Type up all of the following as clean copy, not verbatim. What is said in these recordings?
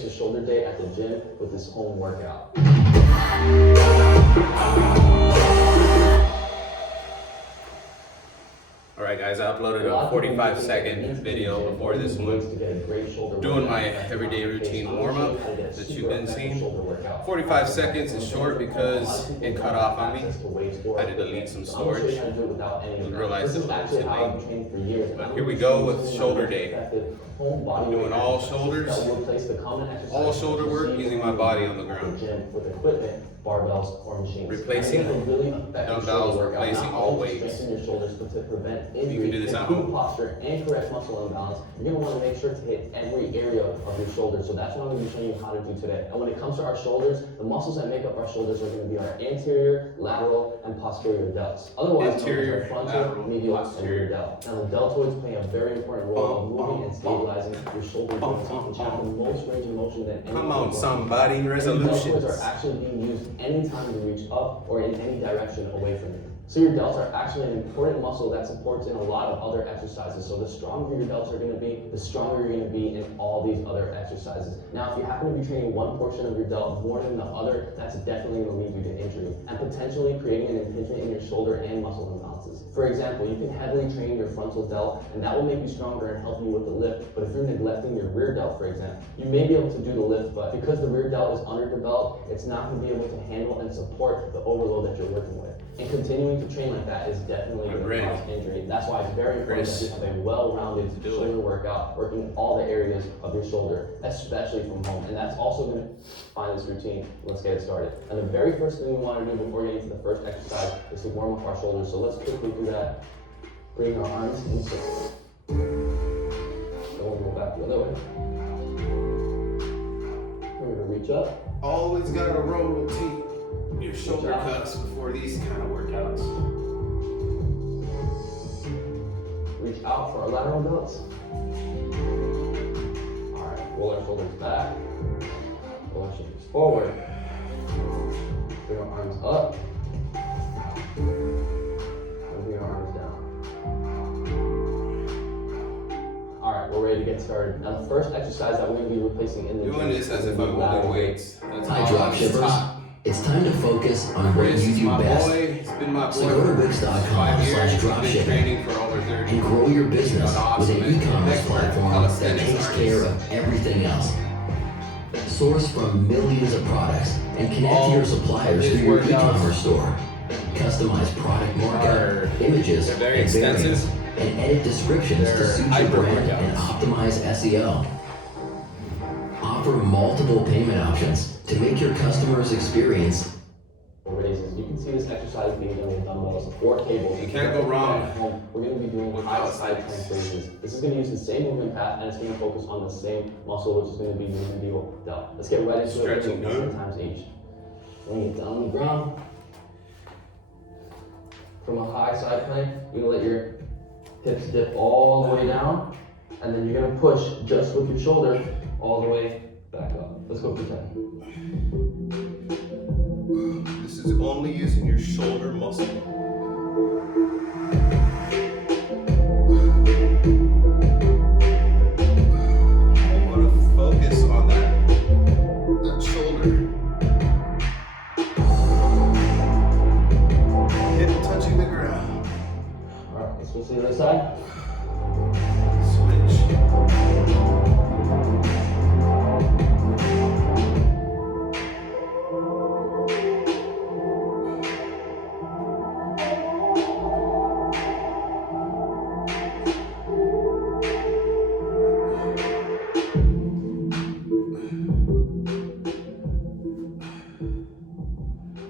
replace your shoulder day at the gym with this home workout. Alright guys, I uploaded a 45-second video before this one, doing my everyday routine warm-up that you've been seeing. 45 seconds is short because it cut off on me. I had to delete some storage. Didn't realize it was too late. But here we go with shoulder day. I'm doing all shoulders, all shoulder work using my body on the ground. Barbells or machines. Replacing dumbbells, replacing all weights. Your shoulders to prevent injury, you can do this at home. posture, and correct muscle imbalance. You're going to want to make sure to hit every area of your shoulders. So that's what I'm going to be showing you how to do today. And when it comes to our shoulders, the muscles that make up our shoulders are going to be our anterior, lateral, and posterior delts. Otherwise, anterior, frontal, lateral, medial, posterior. and rear delt. Now, the deltoids play a very important role of moving and stabilizing your shoulder joints, which have the most range of motion than any. Come on, somebody, resolutions. Deltoids are actually being used anytime you reach up or in any direction away from you. So your delts are actually an important muscle that supports in a lot of other exercises. So the stronger your delts are going to be, the stronger you're going to be in all these other exercises. Now, if you happen to be training one portion of your delt more than the other, that's definitely going to lead you to injury and potentially creating an impingement in your shoulder and muscle imbalances. For example, you can heavily train your frontal delt, and that will make you stronger and help you with the lift. But if you're neglecting your rear delt, for example, you may be able to do the lift, but because the rear delt is underdeveloped, it's not going to be able to handle and support the overload that you're working with. And continuing to train like that is definitely going to cause injury. That's why it's very important that you have a well-rounded shoulder workout, working all the areas of your shoulder, especially from home. And that's also going to find this routine. Let's get it started. And the very first thing we want to do before getting to the first exercise is to warm up our shoulders. So let's quickly do that. Bring our arms in circles. Then we'll go back the other way. We're going to reach up. Always gotta rotate your shoulder cuffs before these kind of workouts. Reach out for our lateral delts. Alright, roll our shoulders back. Roll our shoulders forward. Bring our arms up. And bring our arms down. Alright, we're ready to get started. Now the first exercise that we're going to be replacing in the Doing this as if I'm holding weights. That's Hi, all drop shippers. It's time to focus on what you do best. It's been my boy. So go to Wix.com/dropshipping for over 30 and grow your business with an e-commerce expert platform that calisthenics takes artist. care of everything else. Source from millions of products and connect to your suppliers through your e-commerce store. Customize product markup, images, and very variants, extensive. and edit descriptions to suit your hyper brand workouts. and optimize SEO. Offer multiple payment options to make your customers' experience. Raises. You can see this exercise being done with dumbbells or cables. You can't go wrong At home, we're going to be doing high side plank raises. This is going to use the same movement path, and it's going to focus on the same muscle, which is going to be your medial delt. Let's get right into it. Stretching, 10 times each. Bring it down on the ground. From a high side plank, you're going to let your hips dip all the way down, and then you're going to push just with your shoulder all the way back up. Let's go for 10. This is only using your shoulder muscle. You want to focus on that shoulder. Hip touching the ground. Alright, let's go to the other side. Switch.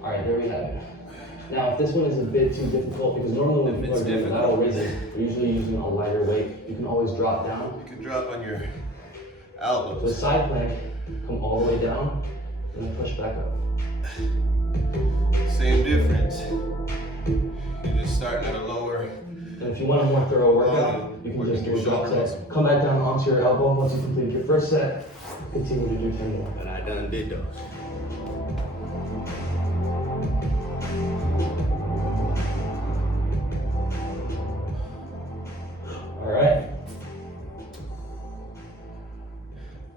Alright, there we have it. Now, if this one is a bit too difficult, because normally when people are doing lateral raises, we're usually using a lighter weight. You can always drop down. You can drop on your To a elbows. side plank, come all the way down, and then push back up. Same difference. You're just starting at a lower. And if you want a more thorough workout, you can just do a drop set. Come back down onto your elbow once you complete your first set. Continue to do 10 more. And I done did those. Alright.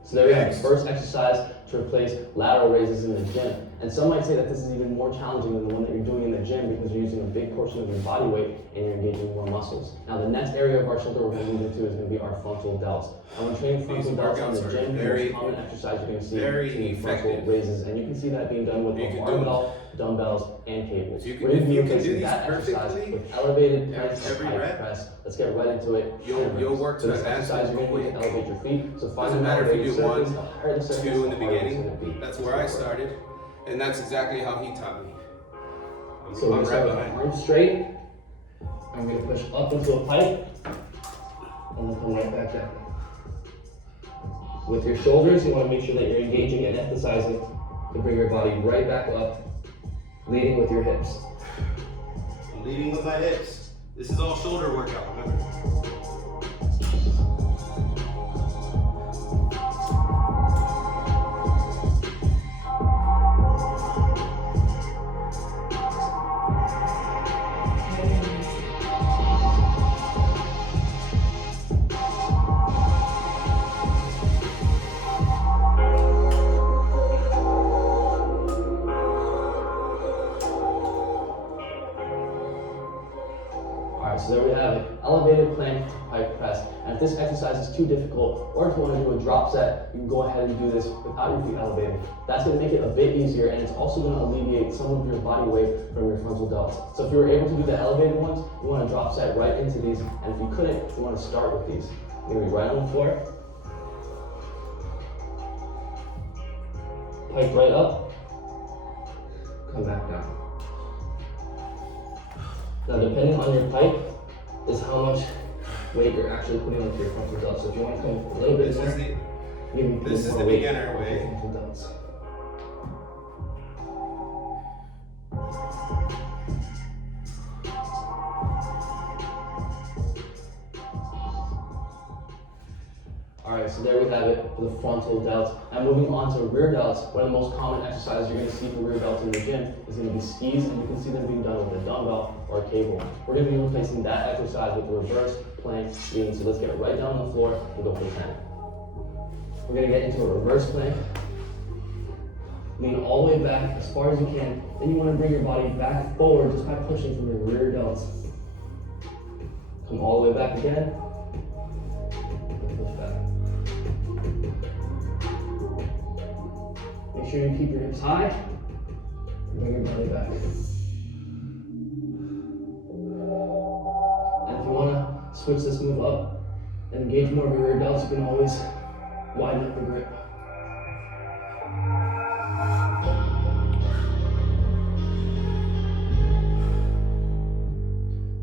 So there we have it. first exercise to replace lateral raises in the gym. And some might say that this is even more challenging than the one that you're doing in the gym because you're using a big portion of your body weight and you're engaging more muscles. Now the next area of our shoulder we're going to move into is going to be our frontal delts. And when training frontal delts in the gym, the most common exercise you're going to see is frontal raises. And you can see that being done with a barbell, dumbbells, and cables. We're going to be replacing that exercise with elevated planks and pike press. Let's get right into it. You'll work to this exercise, you're going to need to elevate your feet. So find a matter if you do 1, 2 in the beginning. That's where I started. And that's exactly how he taught me. So we're going to start with arms straight. I'm going to push up into a pike. And then come right back down. With your shoulders, you want to make sure that you're engaging and emphasizing to bring your body right back up, leading with your hips. I'm leading with my hips. This is all shoulder workout, remember? So there we have it, elevated plank pike press. And if this exercise is too difficult, or if you want to do a drop set, you can go ahead and do this without your feet elevated. That's going to make it a bit easier, and it's also going to alleviate some of your body weight from your frontal delts. So if you were able to do the elevated ones, you want to drop set right into these, and if you couldn't, you want to start with these. You're going to be right on the floor. Pike right up. Come back down. Now depending on your pike is how much weight you're actually putting onto your frontal delts. So if you want to come a little bit more, this is the beginner way. Frontal delts. Alright, so there we have it for the frontal delts. Now moving on to rear delts, one of the most common exercises you're going to see for rear delts in the gym is going to be skis, and you can see them being done with a dumbbell or a cable. We're going to be replacing that exercise with the reverse plank lean. So let's get right down on the floor and go for 10. We're going to get into a reverse plank. Lean all the way back as far as you can. Then you want to bring your body back forward just by pushing from your rear delts. Come all the way back again. Push back. Make sure you keep your hips high. Bring your body back. And if you want to switch this move up and engage more of your rear delts, you can always widen up the grip.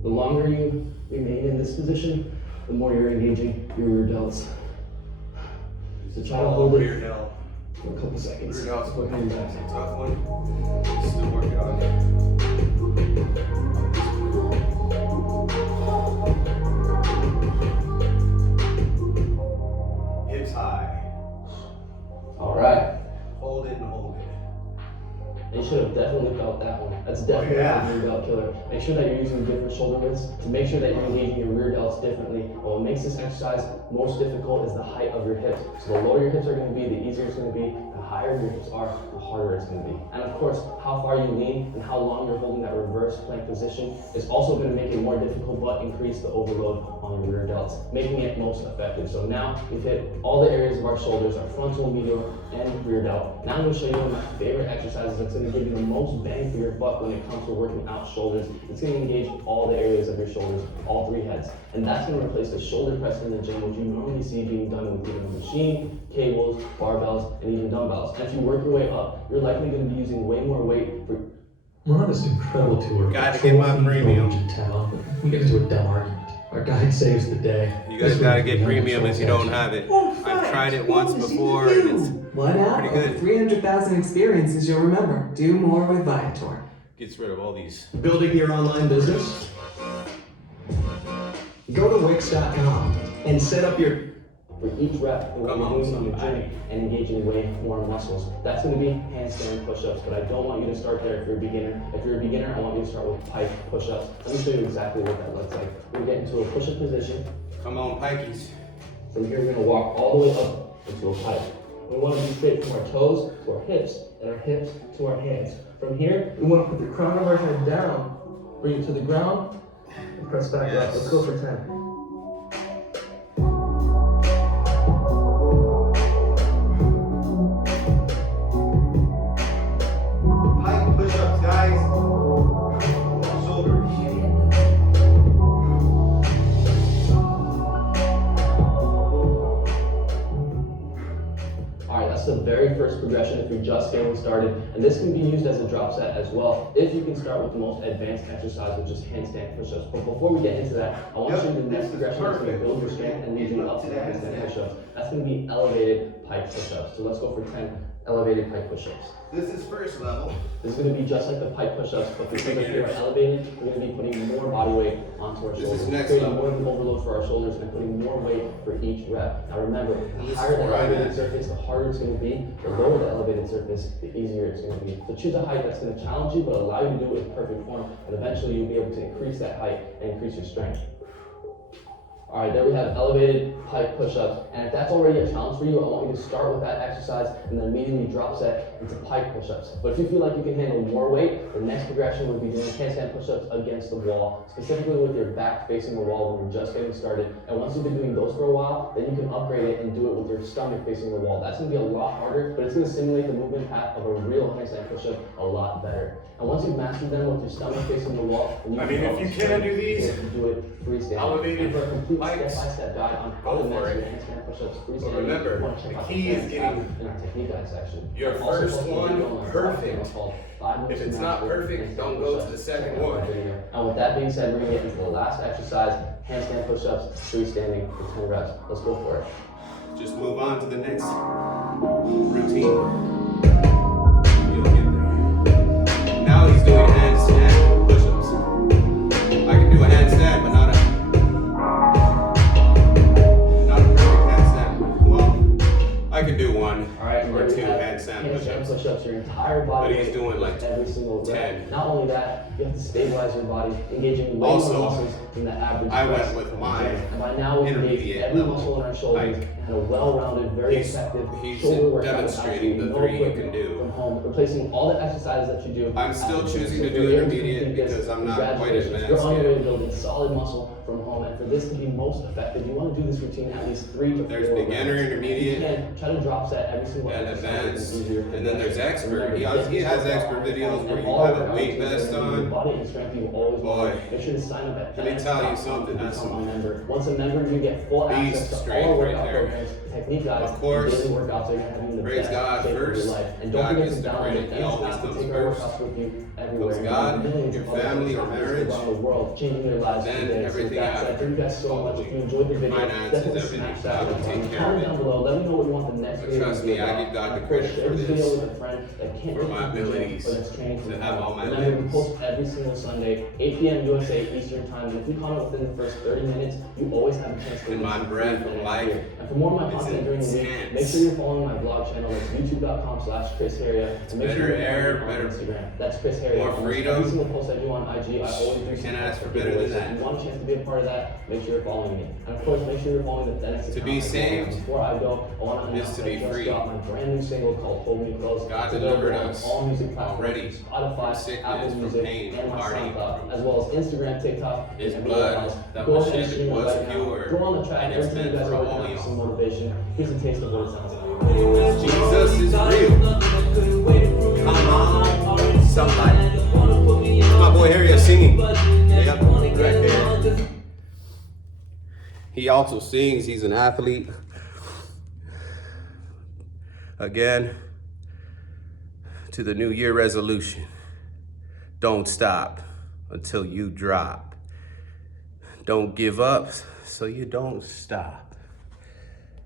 The longer you remain in this position, the more you're engaging your rear delts. So try to hold it for a couple seconds. Rear delts, before coming back. tough one. Still working on it. Hips high. All right. Hold it and hold it. You should have definitely felt that one. That's definitely a rear delt killer. Make sure that you're using different shoulder widths to make sure that you're engaging your rear delts differently. What makes this exercise most difficult is the height of your hips. So the lower your hips are going to be, the easier it's going to be. The higher your hips are, the harder it's going to be. And of course, how far you lean and how long you're holding that reverse plank position is also going to make it more difficult, but increase the overload on your rear delts, making it most effective. So now we've hit all the areas of our shoulders, our frontal, medial, and rear delt. Now I'm going to show you one of my favorite exercises that's going to give you the most bang for your buck when it comes to working out shoulders. It's going to engage all the areas of your shoulders, all three heads. And that's going to replace the shoulder press in the gym, which you normally see being done with either a machine, cables, barbells, and even dumbbells. And if you work your way up, you're likely going to be using way more weight for... We're on this incredible tour. Gotta get my premium. In town. We get into a dumb argument. Our guide saves the day. You guys gotta get premium if you don't have it. I've tried it once before and it's One out pretty good. of 300,000 experiences you'll remember. Do more with Viator. Gets rid of all these. Building your online business? Go to Wix.com and set up your For each rep, and what you're doing in your gym and engaging way more muscles. That's going to be handstand push-ups, but I don't want you to start there if you're a beginner. If you're a beginner, I want you to start with pike push-ups. Let me show you exactly what that looks like. We're going to get into a push-up position. Come on, pikeys. From here, we're going to walk all the way up into a pike. We want to be straight from our toes to our hips, and our hips to our hands. From here, we want to put the crown of our head down, bring it to the ground, and press back up. Let's go for 10. Pike push-ups, guys. Shoulders. Alright, that's the very first progression if you're just getting started, and this can be used as a drop set as well, if you can start with the most advanced exercise, which is handstand push-ups. But before we get into that, I want to show you the next progression that's going to build your strength and lead you up to the handstand push-ups. That's going to be elevated pike push-ups. So let's go for 10 elevated pike push-ups. This is first level. This is going to be just like the pike push-ups, but because if you're elevated, we're going to be putting more body weight onto our shoulders. Creating more of an overload for our shoulders and putting more weight for each rep. Now remember, the higher the elevated surface, the harder it's going to be. The lower the elevated surface, the easier it's going to be. So choose a height that's going to challenge you, but allow you to do it with perfect form, and eventually you'll be able to increase that height and increase your strength. Alright, there we have elevated pike push-ups, and if that's already a challenge for you, I want you to start with that exercise and then immediately drop set into pike push-ups. But if you feel like you can handle more weight, the next progression would be doing handstand push-ups against the wall, specifically with your back facing the wall when you're just getting started. And once you've been doing those for a while, then you can upgrade it and do it with your stomach facing the wall. That's going to be a lot harder, but it's going to simulate the movement path of a real handstand push-up a lot better. And once you've mastered them with your stomach facing the wall, then you can if you can't do these, do it freestanding. elevated And for a complete pikes, step-by-step guide on how to go for master it. handstand push-ups But freestanding, remember, you want to check the out key is tab getting in our technique guide section. your I've also first posted a one video on our perfect. channel called 5 Moves If to it's not Master perfect, Handstand don't go to Push-Ups. the second Check out that one. video. And with that being said, we're going to get into the last exercise, handstand push-ups freestanding for 10 reps. Let's go for it. Just move on to the next routine. You'll get there. Now he's doing handstand push-ups. I can do a handstand, but not a perfect handstand. Well, I can do one or two handstand push-ups. Push-ups your entire body. But he's doing like every single 10. rep. Not only that, you have to stabilize your body, engaging way Also, more muscles than the average. I press. went with my And by now we've engaged intermediate every level muscle in our shoulders hike. and a well-rounded, very He's- effective he's shoulder workout. demonstrating with the absolutely 3 no you can equipment do. From home, replacing all the exercises that you do. I'm still at home. choosing So to if do you're able to intermediate complete this, because I'm not quite congratulations. advanced You're on your way yet. to building solid muscle from home, and for this to be most effective, you want to do this routine at least 3 to 4 There's beginner, rounds. intermediate, You can try to drop set every single and exercise. advanced. It's easier. And then there's expert. He has expert videos where And you all have a workouts weight are vest gonna be on. Body and strength you always Boy, want. Make sure to sign up at let me tell you FedEx.com something, to that's become some a member. Once a member, you get full beast access to all strength our right workout there. programs, technique guides, Of course, and daily workouts are gonna have you in the praise best God shape of first. your life. And don't God forget gets to the download credit. it. He And always it's to comes take our first. workouts with you everywhere. Comes God, Millions your of other family, your conferences marriage, around the world, changing your lives then today. everything So with that said, after. thank you guys so much. If you enjoyed the video, Finances, definitely everything. smash that God will like take button. care of Comment it. down below. Let me know what you want the next But video trust to be me, I about. give God the And of course, credit share for this this, video with a friend that can't for get my to the gym, abilities but that's training to from have home. all my Remember, we limbs. post every single Sunday, 8 p.m. USA Eastern Time. And if you comment within the first 30 minutes, you always have a chance to And win my some breath free of fitness life gear. And for more of my is content during the week, intense. make sure you're following my vlog channel. It's youtube.com/ChrisHeria. And make sure better you're air, following me better- on Instagram. That's Chris Heria. more Almost freedom. Every single post I do on IG, I always do some Can't ask for giveaways. better than So that. if you want a chance to be a part of that, make sure you're following me. And of course, make sure you're following the FedEx To account be as well. saved Before I go, I want to is announce to that I be just free. dropped my brand new single called Hold Me Close. God It's available delivered on us all music platforms, already Spotify, from sickness, Apple from Music, pain, and my party, SoundCloud, as well as Instagram, TikTok, His and blood everywhere else. that Go was ahead and shed stream it was right now. pure, Go on the track and every it's time you meant guys for are working all out y'all. some motivation. Here's a taste of what it sounds like. Jesus is real. Come on, somebody. My boy Harry singing. Yep, right there. He also sings. He's an athlete. Again, to the New Year resolution. Don't stop until you drop. Don't give up so you don't stop.